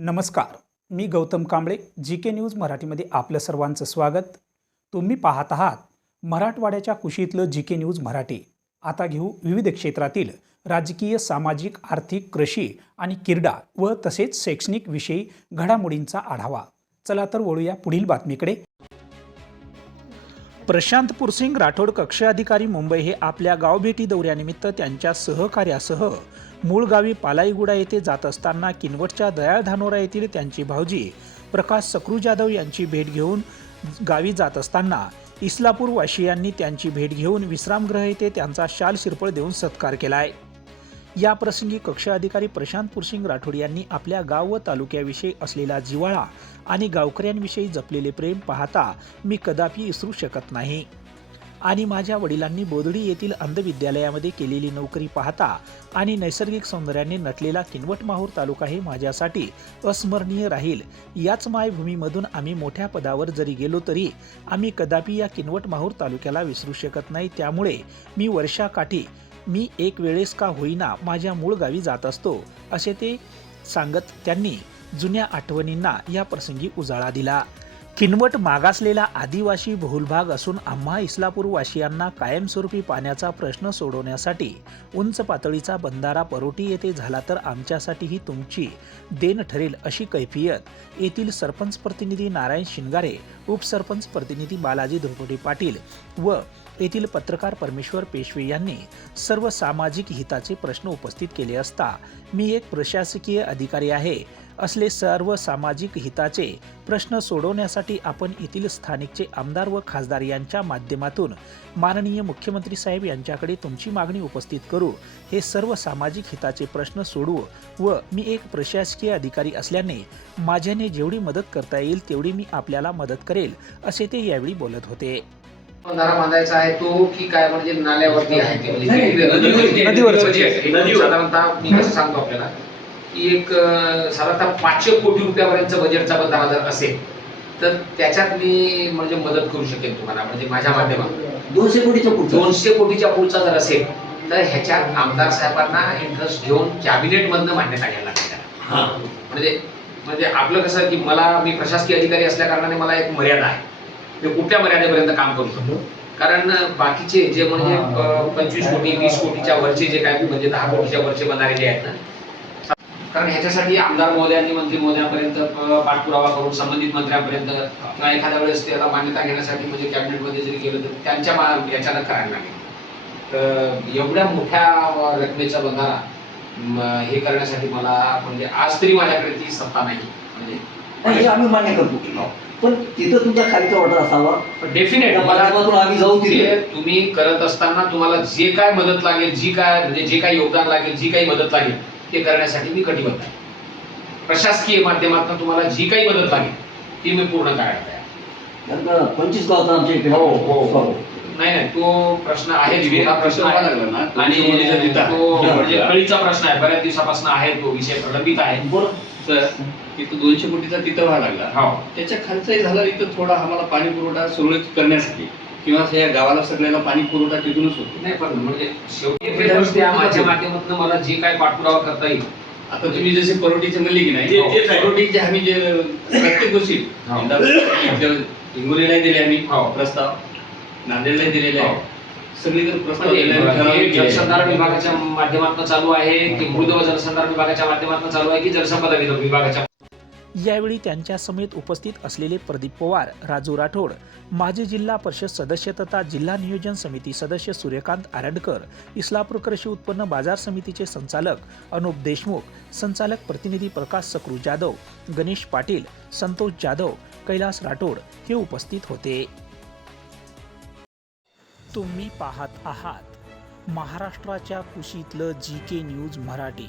नमस्कार मी Gautam Kamble G K news मराठीमध्ये आपलं सर्वांचं स्वागत. तुम्ही पाहत आहात मराठवाड्याच्या कुशीतलं जी के न्यूज मराठी. आता घेऊ विविध क्षेत्रातील राजकीय सामाजिक आर्थिक कृषी आणि क्रीडा व तसेच शैक्षणिक विषयी घडामोडींचा आढावा. चला तर वळूया पुढील बातमीकडे. प्रशांत पुरसिंग राठोड कक्ष अधिकारी मुंबई हे आपल्या गावभेटी दौऱ्यानिमित्त त्यांच्या सहकार्यासह मूळ गावी पालाईगुडा येथे जात असताना किनवटच्या दयाळ धानोरा येथील त्यांची भाऊजी प्रकाश सक्रू जाधव यांची भेट घेऊन गावी जात असताना इस्लापूर वाशियांनी त्यांची भेट घेऊन विश्रामगृह येथे त्यांचा शाल शिरपळ देऊन सत्कार केलाय. या प्रसंगी कक्ष अधिकारी प्रशांत पुरसिंग राठोड यांनी आपल्या गाव व तालुक्याविषयी असलेला जिव्हाळा आणि गावकऱ्यांविषयी जपलेले प्रेम पाहता मी कदापि विसरू शकत नाही. आणि माझ्या वडिलांनी बोदडी येथील अंधविद्यालयामध्ये केलेली नोकरी पाहता आणि नैसर्गिक सौंदर्याने नटलेला किनवट माहूर तालुका हे माझ्यासाठी अस्मरणीय राहील. याच मायभूमीमधून आम्ही मोठ्या पदावर जरी गेलो तरी आम्ही कदापि या किनवट माहूर तालुक्याला विसरू शकत नाही. त्यामुळे मी वर्षाकाठी मी एक वेळेस का होईना माझ्या मूळ गावी जात असतो असे ते सांगत त्यांनी जुन्या आठवणींना या प्रसंगी उजाळा दिला. किनवट मागासलेला आदिवासी बहुल भाग असून आम्हा इस्लापूरवासियांना कायमस्वरूपी पाण्याचा प्रश्न सोडवण्यासाठी उंच पातळीचा बंधारा परोटी येथे झाला तर आमच्यासाठीही तुमची देण ठरेल अशी कैफियत येथील सरपंच प्रतिनिधी नारायण शिंगारे उपसरपंच प्रतिनिधी बालाजी धुरपटे पाटील व येथील पत्रकार परमेश्वर पेशवे यांनी सर्व सामाजिक हिताचे प्रश्न उपस्थित केले असता मी एक प्रशासकीय अधिकारी आहे. असले सर्व सामाजिक हिताचे प्रश्न सोडवण्यासाठी आपण येथील स्थानिकचे आमदार व खासदार यांच्या माध्यमातून माननीय मुख्यमंत्री साहेब यांच्याकडे तुमची मागणी उपस्थित करू हे सर्व सामाजिक हिताचे प्रश्न सोडवू व मी एक प्रशासकीय अधिकारी असल्याने माझ्याने जेवढी मदत करता येईल तेवढी मी आपल्याला मदत करेल असे ते यावेळी बोलत होते बांधायचा आहे तो की काय म्हणजे नाल्यावरती आहे म्हणजे. नदीवरचं. साधारणतः मी कसं सांगतो आपल्याला की एक साधारणतः पाचशे कोटी रुपयापर्यंतचा बजेटचा बंधारा जर असेल तर त्याच्यात मी म्हणजे मदत करू शकेन तुम्हाला म्हणजे माझ्या माध्यमातून. दोनशे कोटीच्या पुढचं? दोनशे कोटीच्या पुढचा जर असेल तर ह्याच्यात आमदार साहेबांना इंटरेस्ट घेऊन कॅबिनेट मधनं मान्यता घ्यायला लागते. हा. म्हणजे म्हणजे आपलं कसं की मला मी प्रशासकीय अधिकारी असल्या कारणाने मला एक मर्यादा आहे. मी कुठल्या मर्यादेपर्यंत काम करू शकतो? कारण बाकीचे जे म्हणजे पंचवीस कोटी वीस कोटीच्या वरचे जे काय म्हणजे दहा कोटीच्या वरचे जे आहेत ना कारण ह्याच्यासाठी आमदार महोदयांनी मंत्री महोदयांपर्यंत पाठपुरावा करून संबंधित मंत्र्यांपर्यंत किंवा एखाद्या वेळेस त्याला मान्यता घेण्यासाठी म्हणजे कॅबिनेटमध्ये जरी गेलं तर त्यांच्या याच्यानं करायला लागेल. तर एवढ्या मोठ्या रकमेचा बंधारा हे करण्यासाठी मला म्हणजे आज तरी माझ्याकडे ती सत्ता नाही. म्हणजे आम्ही मान्य करतो. पण तिथं तुमचा खालीचा ऑर्डर असावा. डेफिनेट आम्ही जाऊ तिथे. तुम्ही करत असताना तुम्हाला जे काय मदत लागेल जी काय म्हणजे जे काही योगदान लागेल जी काही मदत लागेल ते करण्यासाठी मी कटिबद्ध आहे. प्रशासकीय माध्यमातून तुम्हाला जी काही मदत लागेल ती मी पूर्ण करायला तयार पंचवीस गावचा आमच्या इकडे हो, हो, हो. हो. नाही नाही तो प्रश्न आहे हा प्रश्न आहे लागला ना? आणि आणि तो म्हणजे कळीचा प्रश्न आहे. बऱ्याच दिवसापासून आहे तो विषय प्रलंबित आहे. बरं. तर तिथं दोनशे कोटीचा तिथं व्हायला लागला. हो. त्याच्या खालचाही झाला इथं थोडा आम्हाला पाणी पुरवठा सुरळीत करण्यासाठी. किंवा या गावाला सगळ्याला पाणी पुरवठा तिथूनच होतो नाही पण म्हणजे शेवटी त्या माझ्या माध्यमातून मला जे काय पाठपुरावा करता येईल आता तुम्ही जसे परोटीचे म्हणले की नाही हो. परोटीचे आम्ही जे प्रत्येक गोष्टी हो. हिंगोलीला दिले आम्ही हो. प्रस्ताव नांदेडला दिलेले. आहे म्हणजे. हे दिलेले जलसंधारण. विभागाच्या माध्यमातून चालू आहे की मृदव जलसंधारण विभागाच्या माध्यमातून चालू आहे की जलसंपदा विभाग- विभागाच्या यावेळी त्यांच्या समेत उपस्थित असलेले प्रदीप पवार राजू राठोड माजी जिल्हा परिषद सदस्य तथा जिल्हा नियोजन समिती सदस्य सूर्यकांत आरडकर इस्लापूर कृषी उत्पन्न बाजार समितीचे संचालक अनुप देशमुख संचालक प्रतिनिधी प्रकाश सक्रू जाधव गणेश पाटील संतोष जाधव कैलास राठोड हे उपस्थित होते. तुम्ही पाहत आहात महाराष्ट्राच्या कुशीतलं जी के न्यूज मराठी.